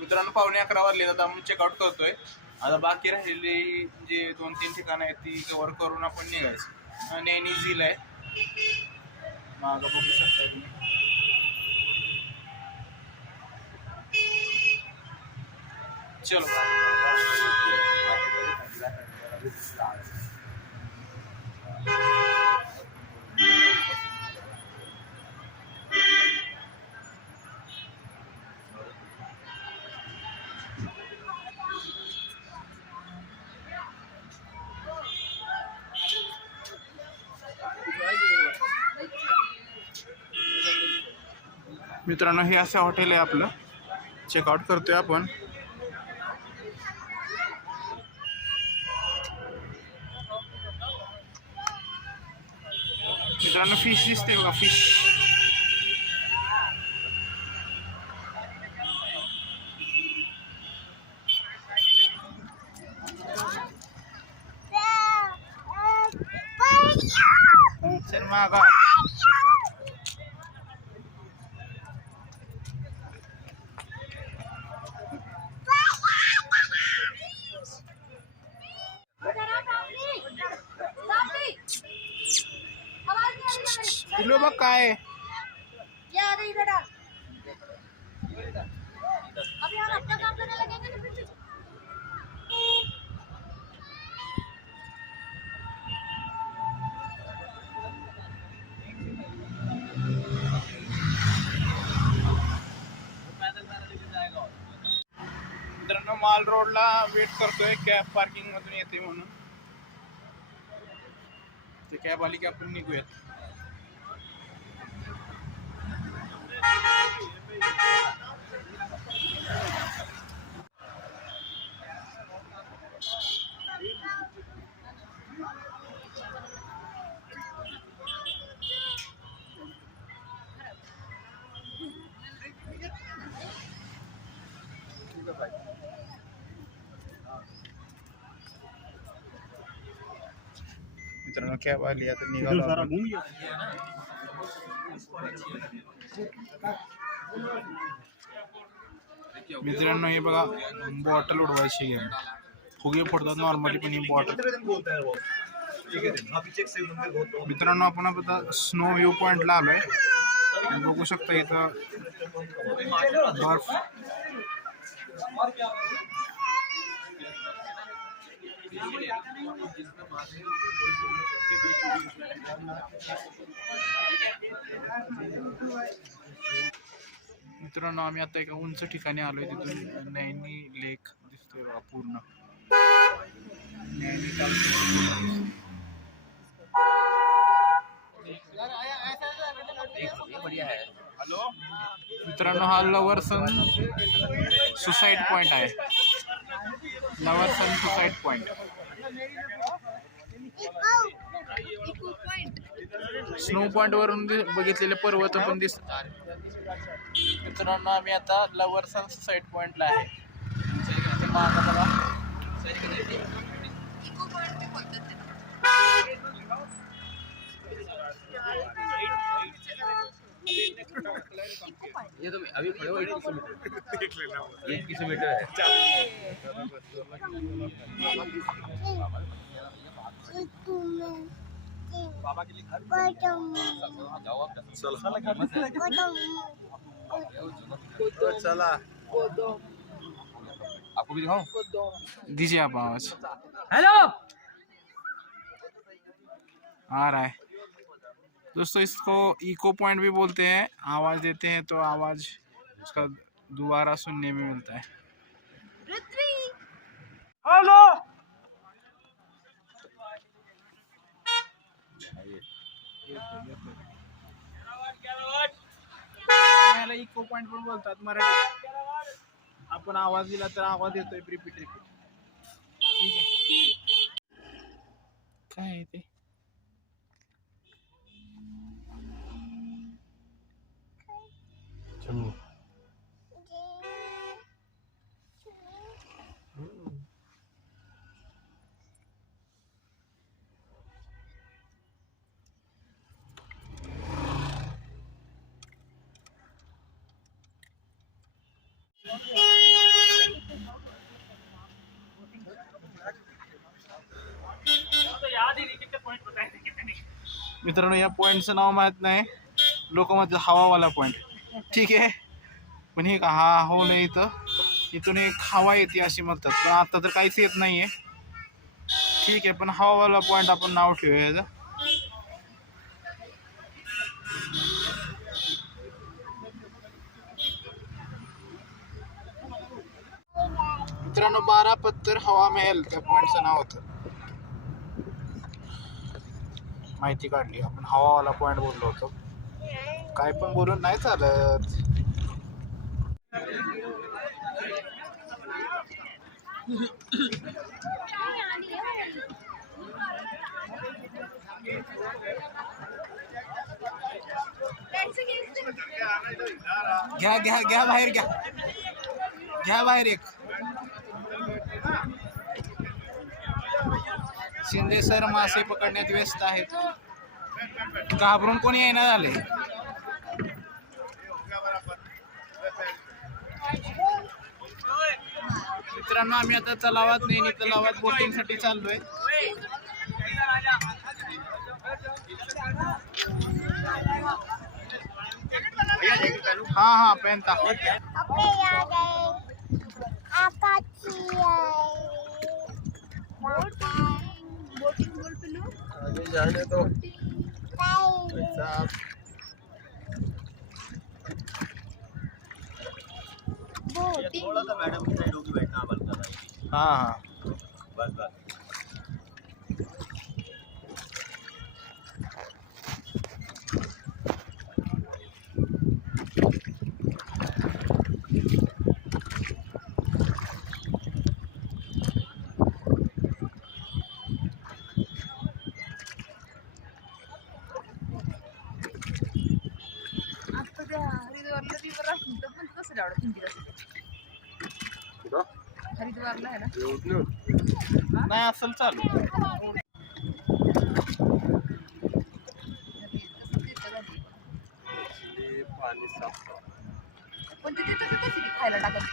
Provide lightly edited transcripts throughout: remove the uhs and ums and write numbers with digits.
मित्रांनो 11:15 वाजले, आता आपण चेकआउट करतोय. आता बाकी राहिलेले जे 2-3 ठिकाणं आहेत ती कव्हर करून आपण निघायचं. नैनी झील आहे मागं बघू शकता तुम्ही. चलो मित्रांनो, हे असं हॉटेल आहे आपलं. चेकआउट करतोय आपण. मित्रांनो, फिश दिसते बघा, फिश. चल मागा. किलो बघ काय आहे. मित्रांनो, माल रोडला वेट करतोय, कॅब पार्किंग मधून येते म्हणून. ते कॅब आली की आपण निघूयात. मित्रांनो, कॅब आली, आता निघालो आपण. मित्रांनो, हे बघा, बॉटल उडवायची आहे. फुगे फोडतात नॉर्मली, पण ही बॉटल. मित्रांनो, आपण आता स्नो व्ह्यू पॉइंटला आलोय. बघू शकता इथं बर्फ. मित्रांनो, आम्ही आता एका उंच ठिकाणी आलोय. तिथून नैनी लेक दिसतोय बघा पूर्ण. मित्रांनो, हा लवर सन सुसाईड पॉइंट आहे. लवर सन सुसाईड पॉइंट. स्नो पॉइंट वरून बघितलेले पर्वत पण दिसतात. मित्रांनो, आम्ही आता लवर सन सुसाईड पॉइंटला आहे. ये तो अभी खड़े हो 2100 मीटर देख लेना, 2100 मीटर है. बाबा के लिए घर चला. आपको भी दिखाऊं? दीजिए आप आवाज. हेलो आ रहा है दोस्तों. इसको इको पॉइंट भी बोलते हैं. आवाज देते हैं तो आवाज उसका दोबारा सुनने में मिलता है. हेलो. याला इको पॉइंट पण बोलतात मराठी. आपण आवाज दिला तर आवाज येतोय रिपीट. ठीक आहे. काय आहे ते? मित्रांनो या पॉईंटचं नाव माहित नाही, लोक म्हणतात हवावाला पॉईंट. ठीक आहे, पण हे हा हो नाही, इथून एक हवा येते अशी म्हणतात, पण आता तर काहीच येत नाहीये. ठीक आहे, पण हवावाला पॉईंट आपण नाव ठेवूया याचं. मित्रांनो 12 पत्तर हवा महल त्या पॉईंटचं नाव होतं. माहिती काढली आपण, हवावाला पॉईंट बोललो होतो. काय पण बोलून नाही चालत. घ्या घ्या घ्या बाहेर, घ्या बाहेर एक. शिंदे सर मासे पकडण्यात व्यस्त आहेत. घाबरून कोणी येणार झाले. मित्रांनो आम्ही आता तलावात, नेहमी तलावात बोटिंग साठी चाललोय. हाँ पेन था. जाने दो थोड़ा सा मैडम की साइड होगी बैठना बल्कि. हाँ बस बस. हरिद्वारला आहे ना, नाही असेल चालू. पानी साफ. पण ते तिथं कशी खायला टाकत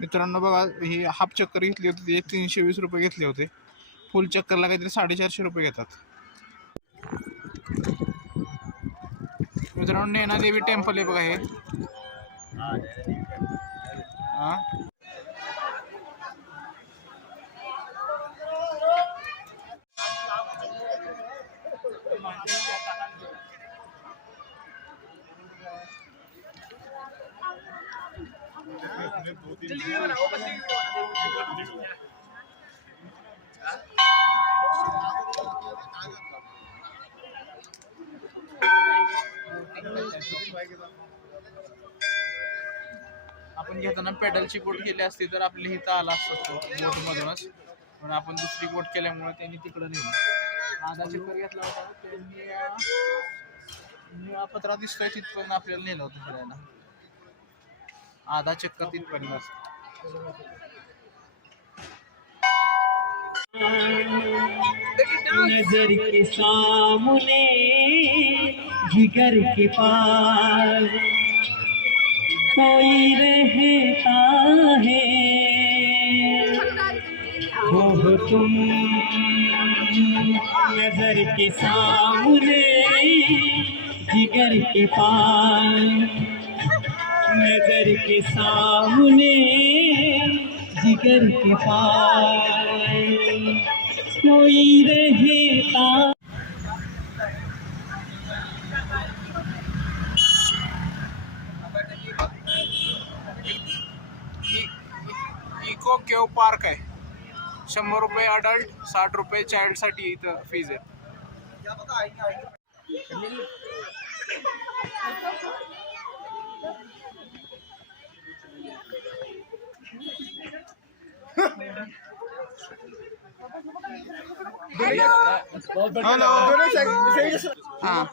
मित्रांनो बघा, ही हाफ चक्कर घेतली होती, ती 320 रुपये घेतले होते. फुल चक्करला काहीतरी 450 रुपये घेतात. मित्रांनो नैना देवी टेम्पल आहे बघा हे. हा आपण घेताना पेडलची बोट केली असती तर आपली इथं आला असतो बोट मधूनच, पण आपण दुसरी बोट केल्यामुळे त्यांनी तिकडे नेलं. आधा चक्कर घेतला होता त्यांनी, निळा पत्रा दिसतोय तिथपर्यंत आपल्याला नेलं होतं फिरायला. आधा चक्कर तिथपर्यंत असतो. नजर के सामने जिगर के पास कोई रहता है, वो तुम नजर के सामने जिगर के पास, नजर के सामने जिगर के पास कोई रहता. इको केव पार्क आहे. 100 रुपये अडल्ट, 60 रुपये चाइल्ड साठी इथं फीज आहे. हॅलो हा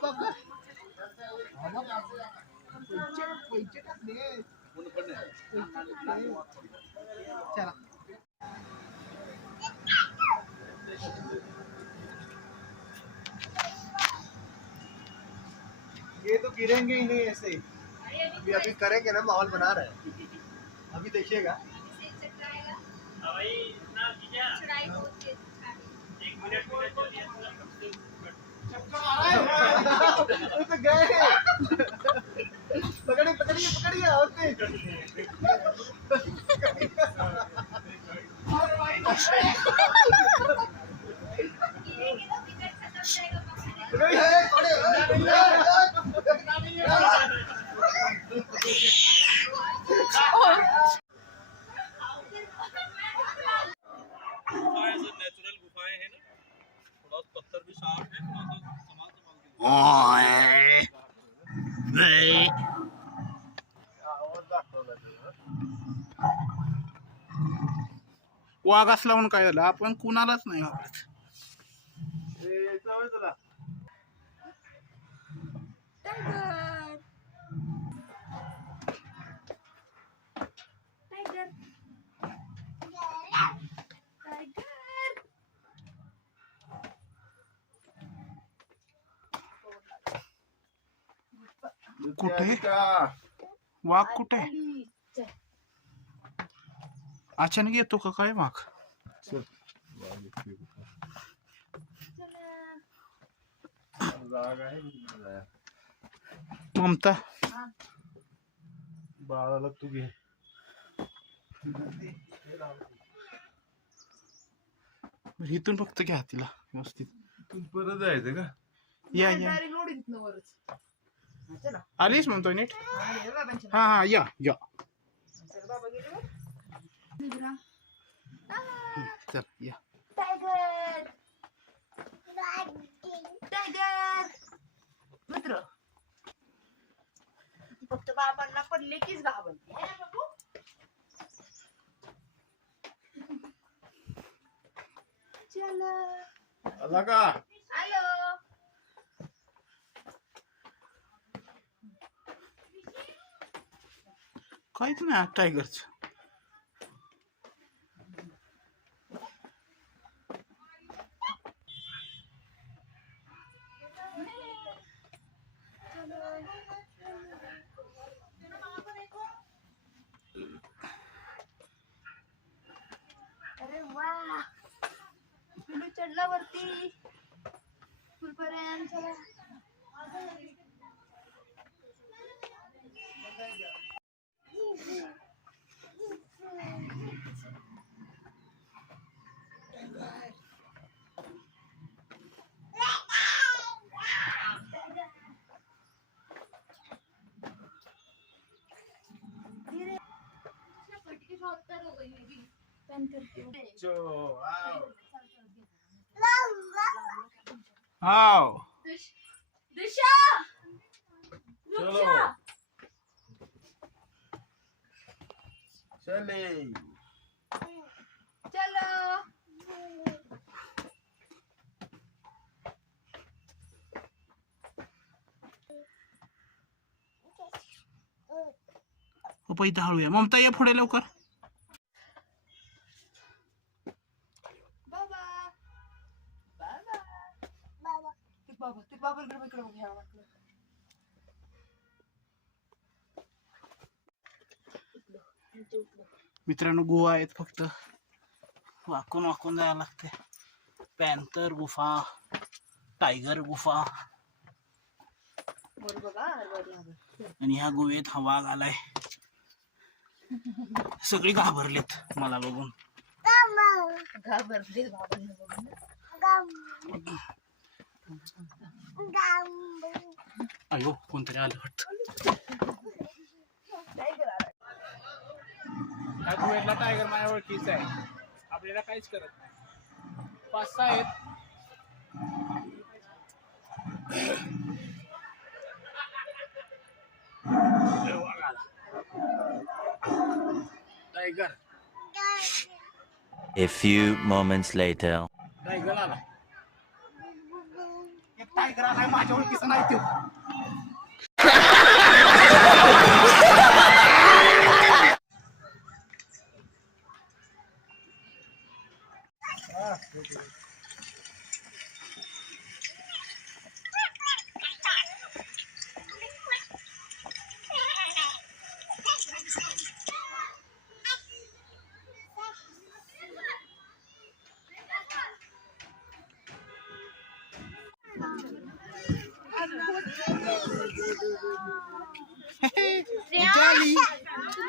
चला ये तो गिरेंगे ही नहीं ऐसे। अभी अभी करेंगे ना, माहौल बना रहे हैं, अभी देखिएगा। वो तो गए। पकड़िए पकड़िए पकड़िए होते। नेचुरल गुफाएं हैं ना, थोड़ा पत्थर भी शार्प है, थोड़ा सा संभाल संभाल के। वाघ असला म्हणून काय झालं, आपण कुणालाच नाही घाबरत. टायगर कुठे वाघ कुठे? अचानक येतो का काय वाघ? ममता बाळाला तू घे. इथून फक्त घ्या तिला व्यवस्थित. तू परत जायचं का? या या डायरेक्ट लोड इथनं वरच. चला आलीस म्हणतोय नीट. आणि बाबांच्या हा हा या या चला, बाबा गेले वर. चल या. टायगर टायगर मित्र फक्त बाबांना पडले कीच घाबरते है ना बाबू? चला आला का? हॅलो काहीच नाही टायगरच. अरे वा पिलू चढला वरती फुलपर्यंत. चला हाव दिशा चलो चले. चलो पैदा हळूया. ममता या पुढे लवकर. बाबा बाबा बाबा ते बाबा इकडे बघ घ्यावं लागलं. मित्रांनो गोवा आहेत, फक्त वाकून वाकून जायला लागते. पॅन्थर गुफा, टायगर गुफा, वर बघा आणि ह्या गुहेत हा वाघ आलाय. सगळी घाबरलेत मला बघून. घाबरले बाबांना बघून. अयो कोणतरी आलं वाटतं. टायगर आला. ह्या गुहेतला टायगर माझ्या ओळखीचा आहे, आपल्याला काहीच करत नाही. 5-6 आहेत. Tiger A few moments later. Tiger आला. एक टायगर आलाय माझ्या ओळखीचा नाही तो.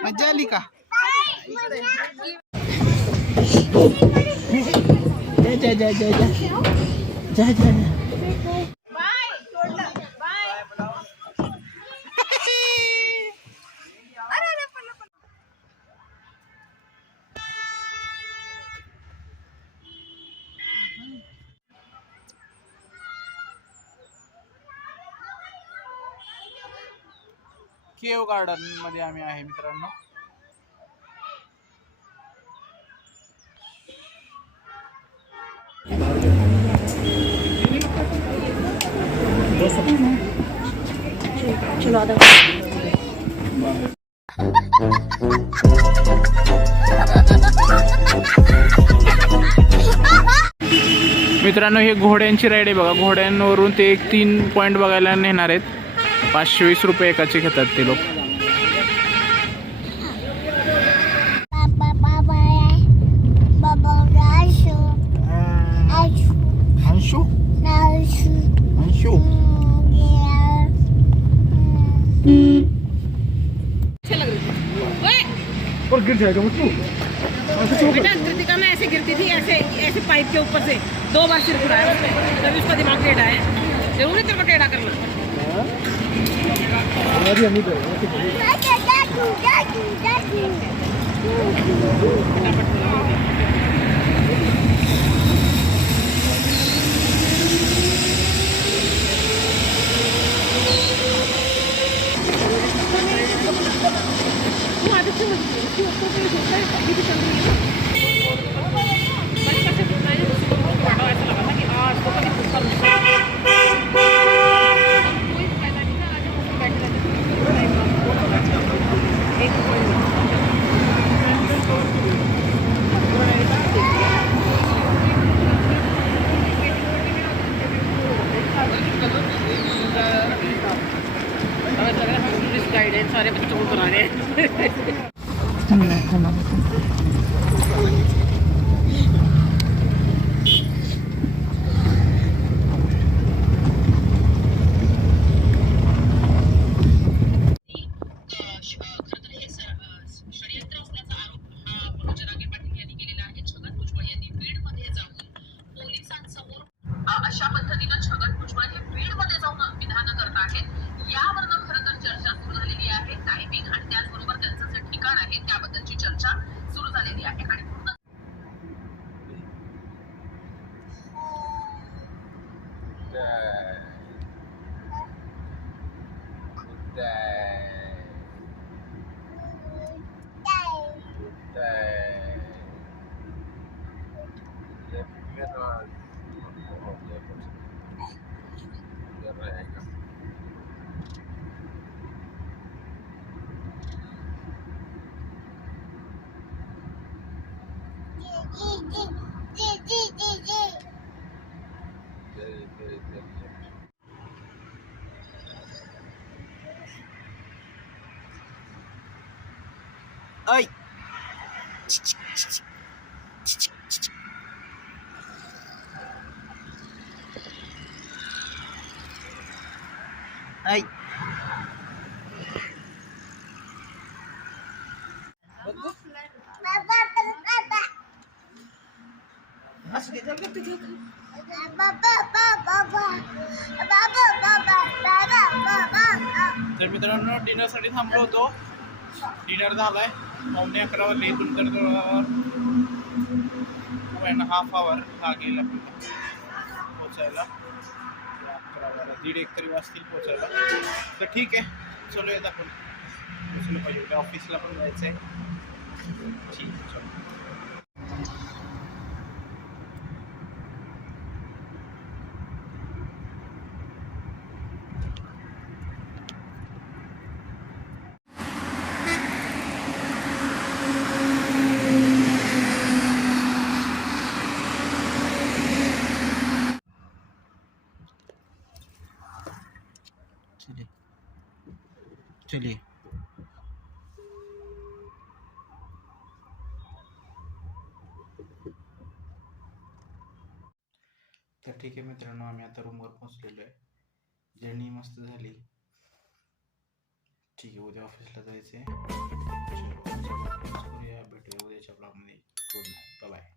मजा आली का? जा जा जा जा जा जा जा. केव गार्डन मध्ये आम्ही आहे मित्रांनो. मित्रांनो हे घोड्यांची राईड आहे बघा. घोड्यांवरून ते 3 पॉईंट बघायला नेणार आहेत. 520 रुपये एकाचे घेतात ते लोक. अंशू अंशू और गिर जाएगा मुझको. बेटा कृतिका में ऐसे गिरती थी, ऐसे ऐसे पाइप के ऊपर से 2 बार सिर घुराया उसने, तभी उसका दिमाग टेढ़ा है. जरूरी तेरे को टेढ़ा करना. हमारी अम्मी करेंगे. तू आदत से मत कर, तू ऊपर से झुकता है, अभी भी चल रही है. बचपन से झुकना है, उसको बहुत बड़ा ऐसा लगा था कि आज तो कभी झुकता नहीं. कोई फायदा नहीं था, आज हम उसमें बैठे रहते थे. एक गाइड है, सारे बच्चों को बना रहे हैं. अशा पद्धतीनं छगन भुजबळ हे बीडमध्ये जाऊन विधानं करत आहेत. यावरनं खरं तर चर्चा सुरू झालेली आहे. टायमिंग आणि त्याचबरोबर त्यांचं जे ठिकाण आहे त्याबद्दलची चर्चा सुरू झालेली आहे. आणि पूर्ण ऐ ऐ तर मित्रांनो डिनरसाठी थांबलो होतो. डिनर झालाय 11:15 वाजले. इथून तर 2.5 hour लागेल आपल्याला पोचायला. 11:30 तरी वाजतील पोचायला. तर ठीक आहे, चलूयात आपण. पोचलं पाहिजे, ऑफिसला पण जायचं आहे. ठीक आहे, चलो. चलिए तर ठीक आहे मित्रांनो, आम्ही आता रूमवर पोहोचलेलो आहे. जर्नी मस्त झाली. ठीक आहे, उद्या ऑफिसला जायचं आहे. भेटूया उद्याच्या ब्लॉगमध्ये. Good night, bye bye.